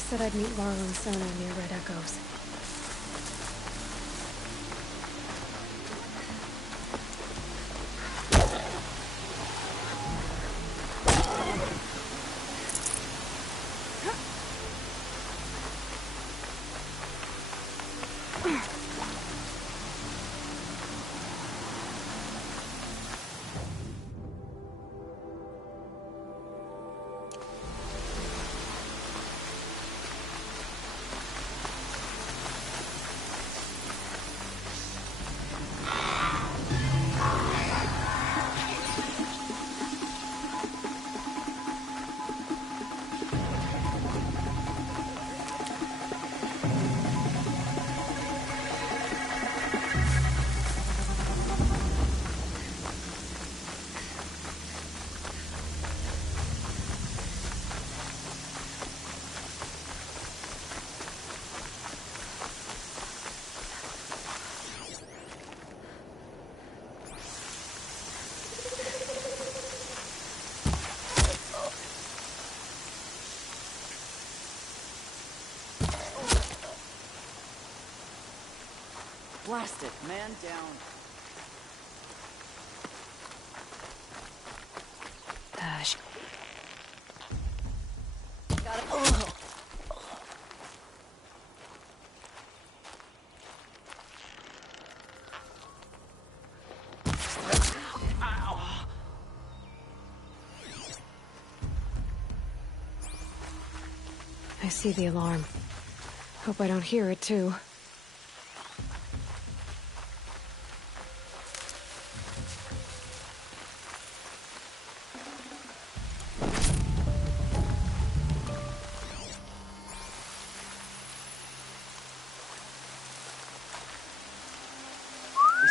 said I'd meet Laurel and Sona near Red Echoes. Blast it, man down. Gosh. Got it. Oh. Ow. I see the alarm. Hope I don't hear it, too.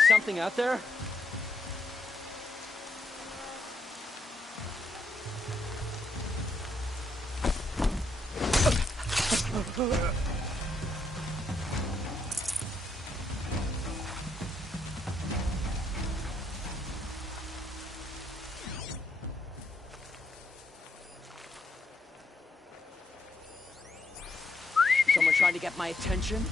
Something out there? Someone trying to get my attention?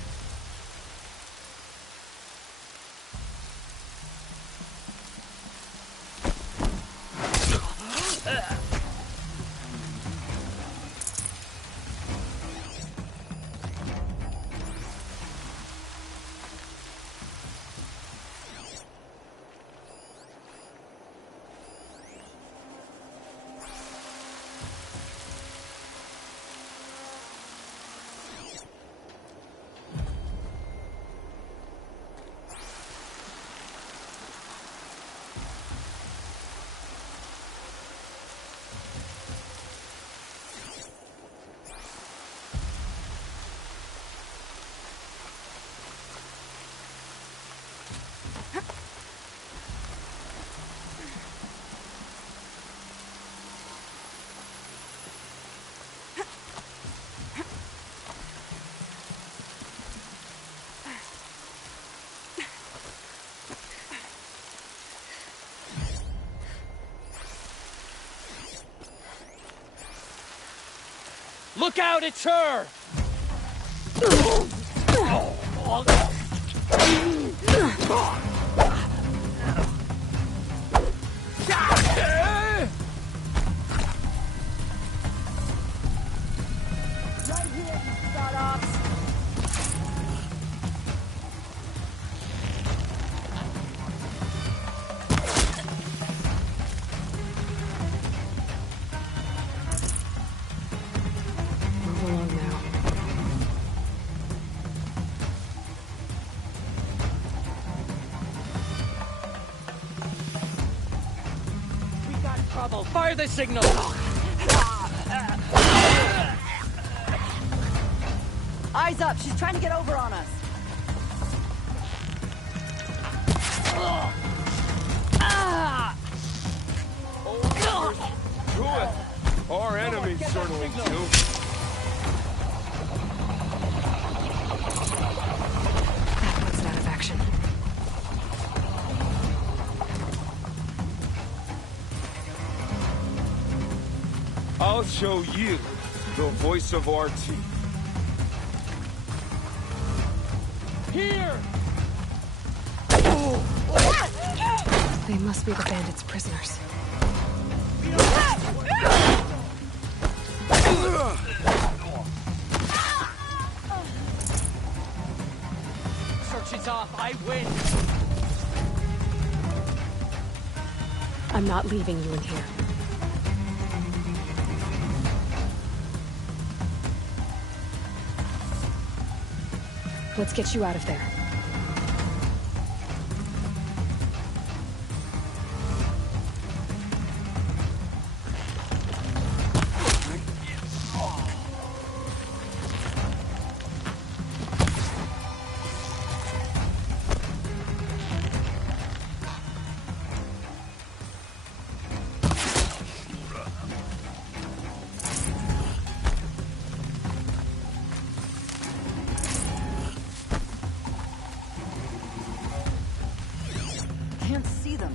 Look out, it's her! Right here, you start-offs! Fire the signal! Eyes up! She's trying to get over on us! Do it! Our enemies certainly do. That puts it out of action. I'll show you the voice of RT. here! They must be the bandits' prisoners. Search is off. I win. I'm not leaving you in here. Let's get you out of there. Can't see them.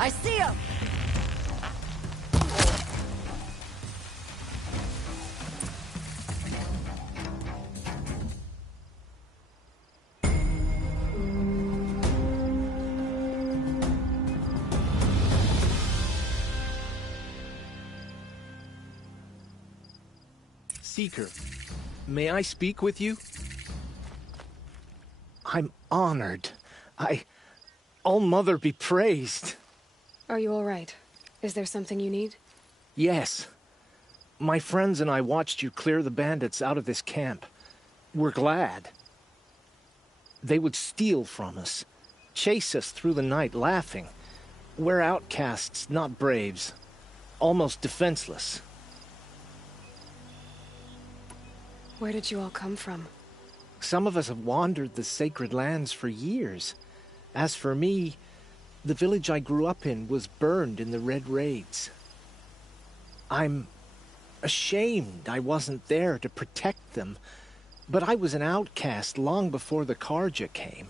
I see him! Seeker, may I speak with you? I'm honored. All-Mother be praised. Are you all right? Is there something you need? Yes. My friends and I watched you clear the bandits out of this camp. We're glad. They would steal from us, chase us through the night laughing. We're outcasts, not braves. Almost defenseless. Where did you all come from? Some of us have wandered the sacred lands for years. As for me, the village I grew up in was burned in the Red Raids. I'm ashamed I wasn't there to protect them, but I was an outcast long before the Carja came.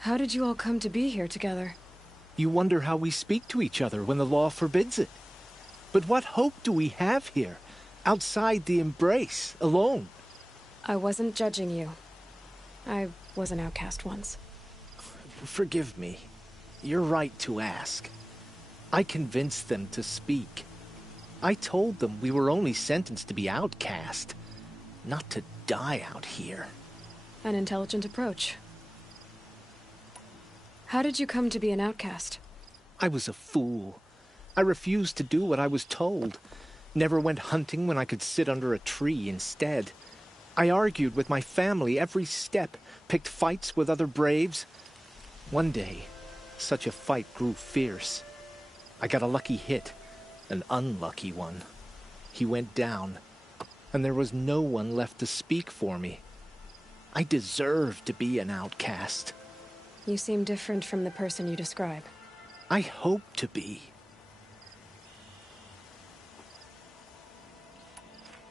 How did you all come to be here together? You wonder how we speak to each other when the law forbids it. But what hope do we have here, outside the embrace, alone? I wasn't judging you. I was an outcast once. Forgive me. You're right to ask. I convinced them to speak. I told them we were only sentenced to be outcast, not to die out here. An intelligent approach. How did you come to be an outcast? I was a fool. I refused to do what I was told. Never went hunting when I could sit under a tree instead. I argued with my family every step, picked fights with other braves. One day, such a fight grew fierce. I got a lucky hit, an unlucky one. He went down, and there was no one left to speak for me. I deserved to be an outcast. You seem different from the person you describe. I hope to be.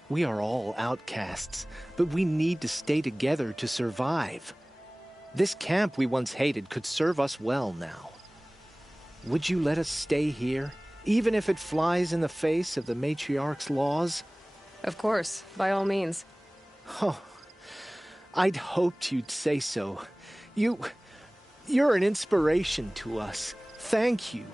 We are all outcasts, but we need to stay together to survive. This camp we once hated could serve us well now. Would you let us stay here, even if it flies in the face of the Matriarch's laws? Of course, by all means. Oh, I'd hoped you'd say so. You're an inspiration to us. Thank you.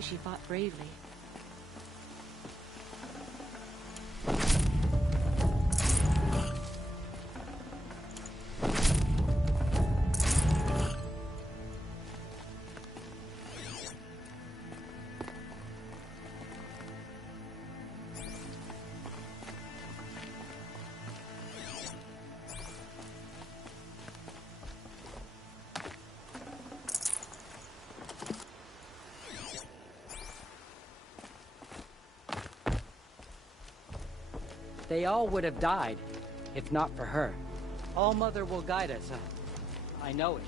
say she fought bravely. They all would have died, if not for her. All-Mother will guide us. I know it.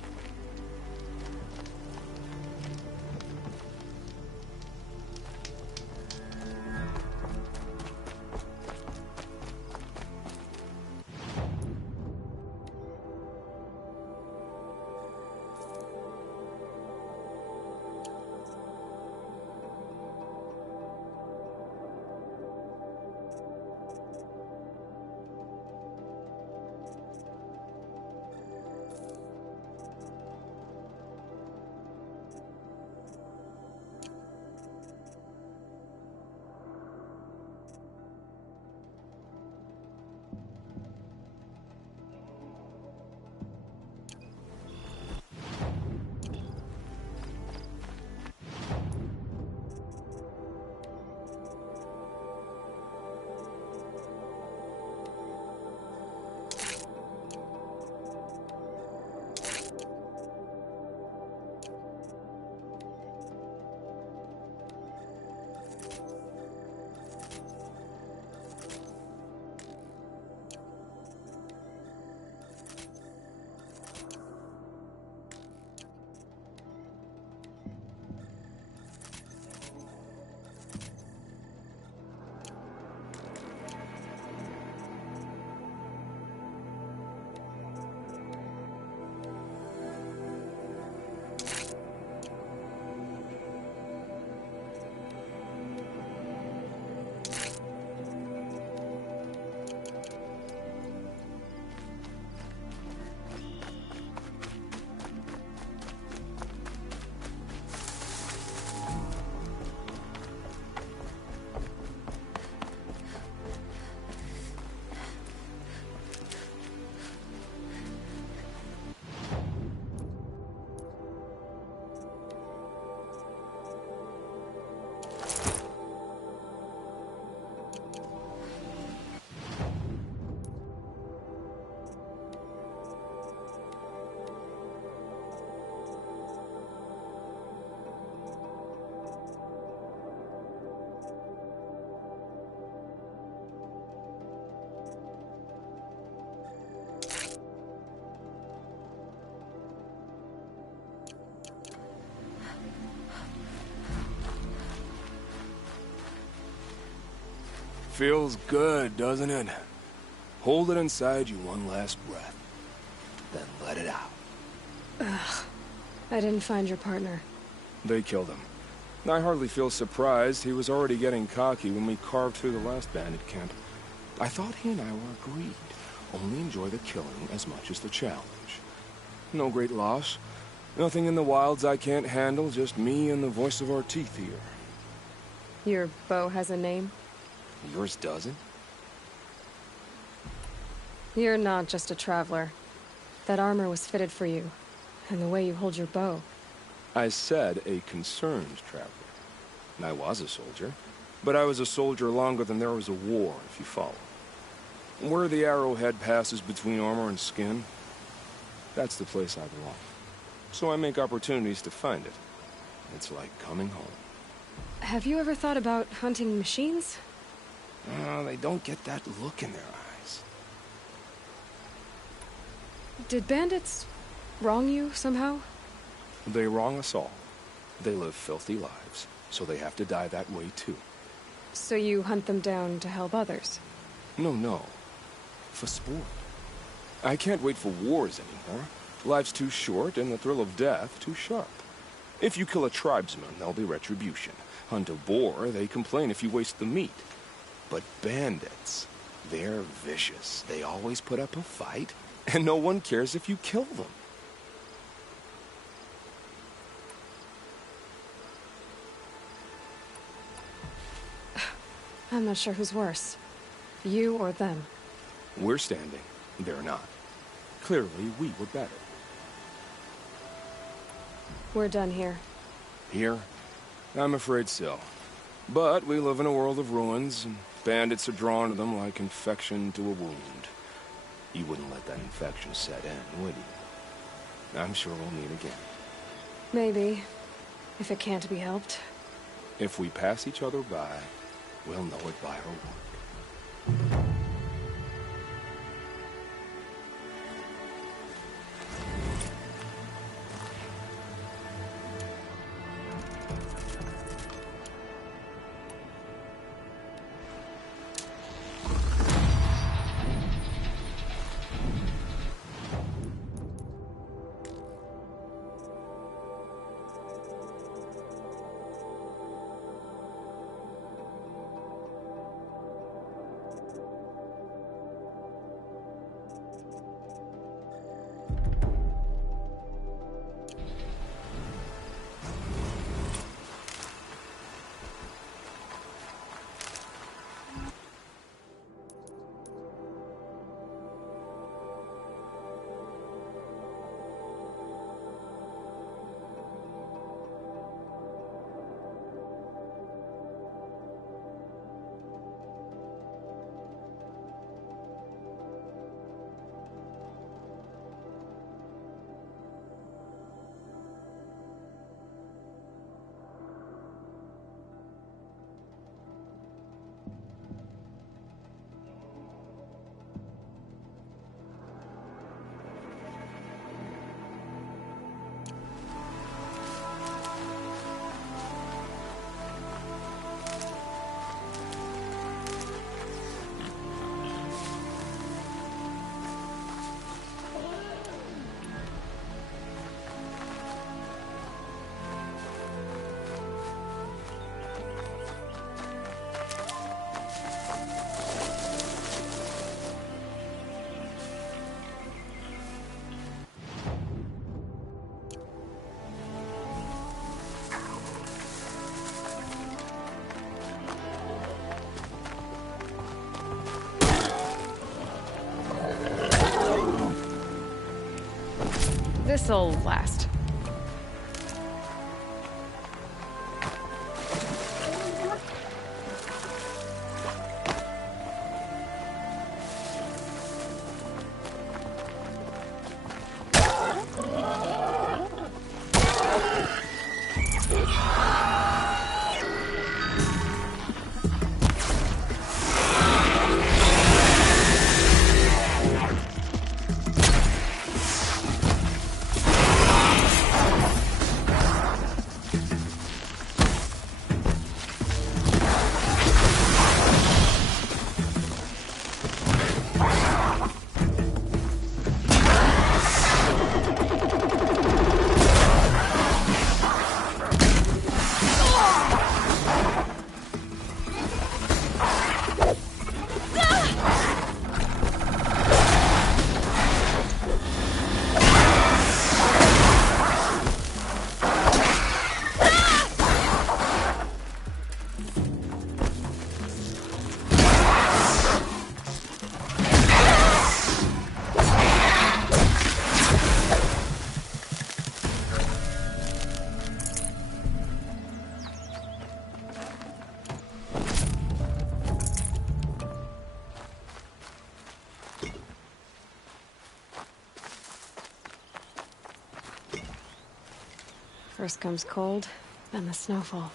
Feels good, doesn't it? Hold it inside you one last breath. Then let it out. Ugh. I didn't find your partner. They killed him. I hardly feel surprised. He was already getting cocky when we carved through the last bandit camp. I thought he and I were agreed. Only enjoy the killing as much as the challenge. No great loss. Nothing in the wilds I can't handle, just me and the voice of our teeth here. Your bow has a name? Yours doesn't? You're not just a traveler. That armor was fitted for you, and the way you hold your bow. I said a concerned traveler. I was a soldier, but I was a soldier longer than there was a war, if you follow. Where the arrowhead passes between armor and skin, that's the place I belong. So I make opportunities to find it. It's like coming home. Have you ever thought about hunting machines? They don't get that look in their eyes. Did bandits wrong you somehow? They wrong us all. They live filthy lives, so they have to die that way too. So you hunt them down to help others? No. For sport. I can't wait for wars anymore. Life's too short and the thrill of death too sharp. If you kill a tribesman, there'll be retribution. Hunt a boar, they complain if you waste the meat. But bandits, they're vicious. They always put up a fight, and no one cares if you kill them. I'm not sure who's worse. You or them. We're standing. They're not. Clearly, we were better. We're done here. Here? I'm afraid so. But we live in a world of ruins, and bandits are drawn to them like infection to a wound. You wouldn't let that infection set in, would you? I'm sure we'll meet again. Maybe. If it can't be helped. If we pass each other by, we'll know it by our work. This'll last. First comes cold, then the snowfall.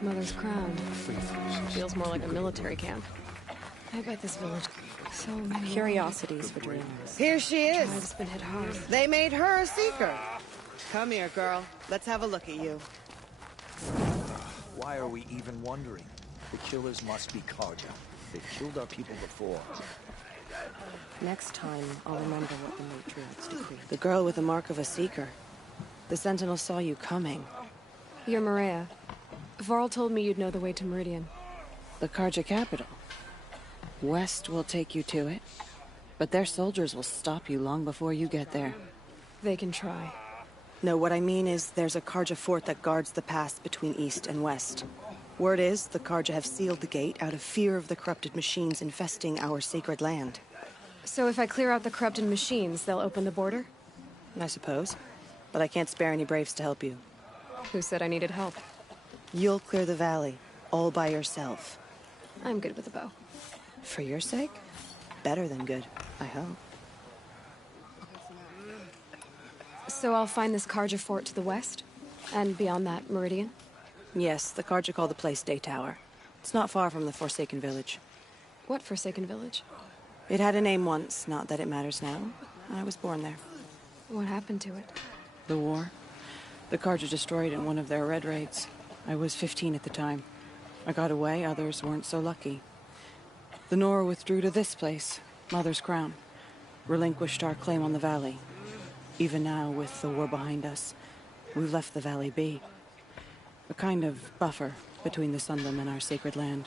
Mother's Crown. Faithfuls. Feels more like a military camp. I bet this village... So many Curiosities for dreamers. Here she is. Tribe's been hit hard. They made her a seeker. Come here, girl. Let's have a look at you. Why are we even wondering? The killers must be Carja. They've killed our people before. Next time, I'll remember what the matriarchs decreed. The girl with the mark of a seeker. The Sentinel saw you coming. You're Maria. Varl told me you'd know the way to Meridian. The Carja capital. West will take you to it, but their soldiers will stop you long before you get there. They can try. No, what I mean is there's a Carja fort that guards the pass between East and West. Word is the Carja have sealed the gate out of fear of the corrupted machines infesting our sacred land. So if I clear out the corrupted machines, they'll open the border? I suppose. But I can't spare any braves to help you. Who said I needed help? You'll clear the valley, all by yourself. I'm good with a bow. For your sake? Better than good, I hope. So I'll find this Carja fort to the west? And beyond that, Meridian? Yes, the Carja call the place Day Tower. It's not far from the Forsaken Village. What Forsaken Village? It had a name once, not that it matters now. I was born there. What happened to it? The war. The Carja destroyed it in one of their red raids. I was 15 at the time. I got away, others weren't so lucky. The Nora withdrew to this place, Mother's Crown. Relinquished our claim on the valley. Even now, with the war behind us, we've left the valley be. A kind of buffer between the Sundom and our sacred land.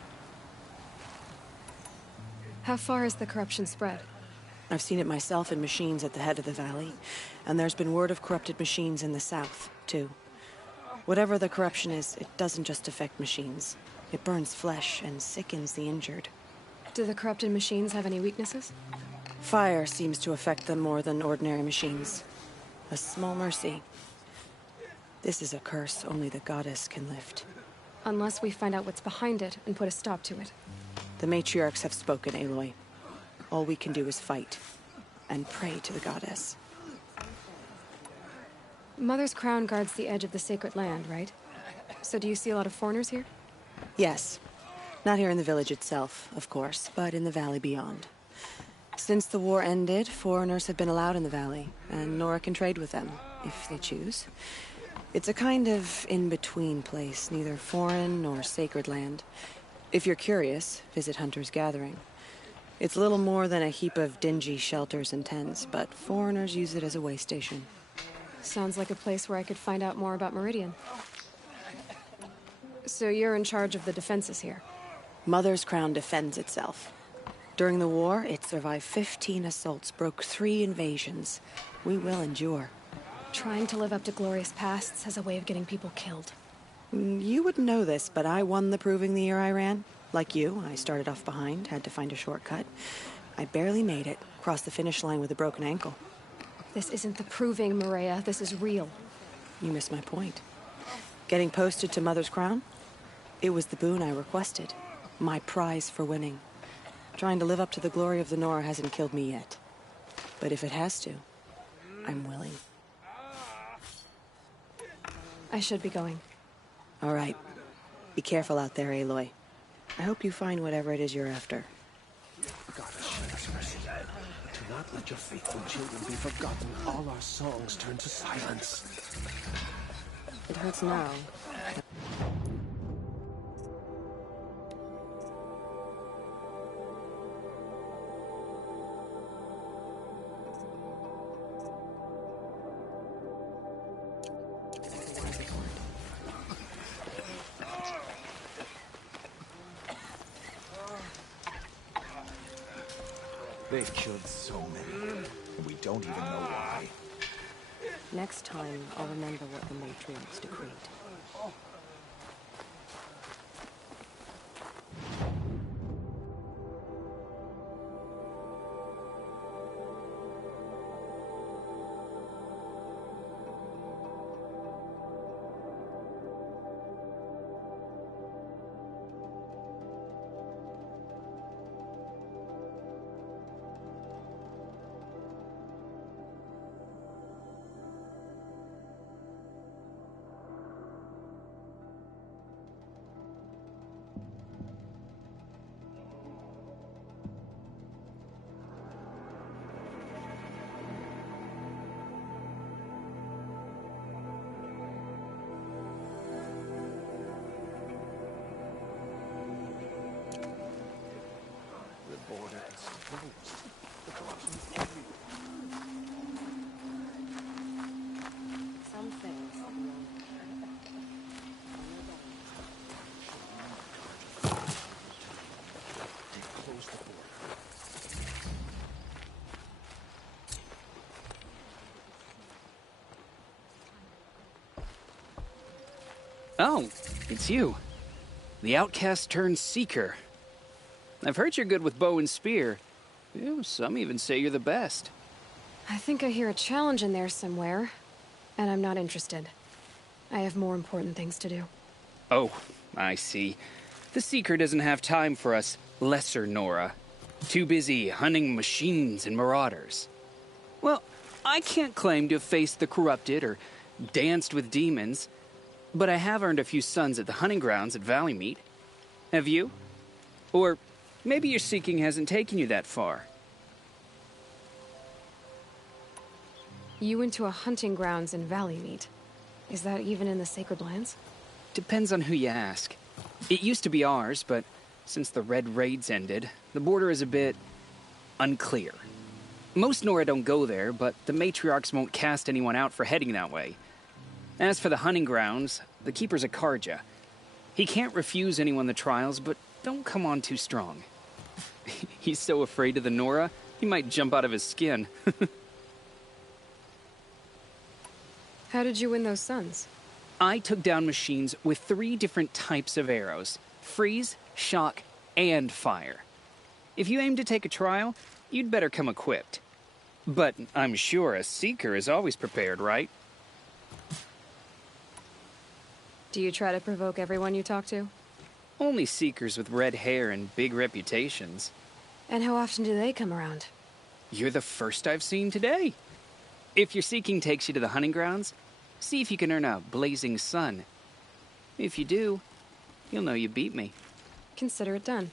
How far has the corruption spread? I've seen it myself in machines at the head of the valley, and there's been word of corrupted machines in the south, too. Whatever the corruption is, it doesn't just affect machines. It burns flesh and sickens the injured. Do the corrupted machines have any weaknesses? Fire seems to affect them more than ordinary machines. A small mercy. This is a curse only the goddess can lift. Unless we find out what's behind it and put a stop to it. The matriarchs have spoken, Aloy. All we can do is fight. And pray to the goddess. Mother's Crown guards the edge of the sacred land, right? So do you see a lot of foreigners here? Yes. Not here in the village itself, of course, but in the valley beyond. Since the war ended, foreigners have been allowed in the valley, and Nora can trade with them, if they choose. It's a kind of in-between place, neither foreign nor sacred land. If you're curious, visit Hunter's Gathering. It's little more than a heap of dingy shelters and tents, but foreigners use it as a way station. Sounds like a place where I could find out more about Meridian. So you're in charge of the defenses here? Mother's Crown defends itself. During the war, it survived 15 assaults, broke 3 invasions. We will endure. Trying to live up to glorious pasts has a way of getting people killed. You wouldn't know this, but I won the proving the year I ran. Like you, I started off behind, had to find a shortcut. I barely made it, crossed the finish line with a broken ankle. This isn't the proving, Maria. This is real. You missed my point. Getting posted to Mother's Crown? It was the boon I requested. My prize for winning. Trying to live up to the glory of the Nora hasn't killed me yet. But if it has to, I'm willing. I should be going. All right. Be careful out there, Aloy. I hope you find whatever it is you're after. Goddess, show us mercy. Do not let your faithful children be forgotten. All our songs turn to silence. It hurts now. They've killed so many, and we don't even know why. Next time, I'll remember what the matriarchs decreed. Some things. They closed the border. Oh, it's you. The outcast turned seeker. I've heard you're good with bow and spear. Yeah, some even say you're the best. I think I hear a challenge in there somewhere, and I'm not interested. I have more important things to do. Oh, I see. The seeker doesn't have time for us lesser Nora. Too busy hunting machines and marauders. Well, I can't claim to have faced the corrupted or danced with demons, but I have earned a few sons at the hunting grounds at Valleymeet. Have you? Or maybe your seeking hasn't taken you that far. You went to a hunting grounds in Valleymeet. Is that even in the Sacred Lands? Depends on who you ask. It used to be ours, but since the Red Raids ended, the border is a bit unclear. Most Nora don't go there, but the matriarchs won't cast anyone out for heading that way. As for the hunting grounds, the keeper's a Karja. He can't refuse anyone the trials, but don't come on too strong. He's so afraid of the Nora, he might jump out of his skin. How did you win those sons? I took down machines with 3 different types of arrows: freeze, shock, and fire. If you aim to take a trial, you'd better come equipped. But I'm sure a seeker is always prepared, right? Do you try to provoke everyone you talk to? Only seekers with red hair and big reputations. And how often do they come around? You're the first I've seen today. If your seeking takes you to the hunting grounds, see if you can earn a blazing sun. If you do, you'll know you beat me. Consider it done.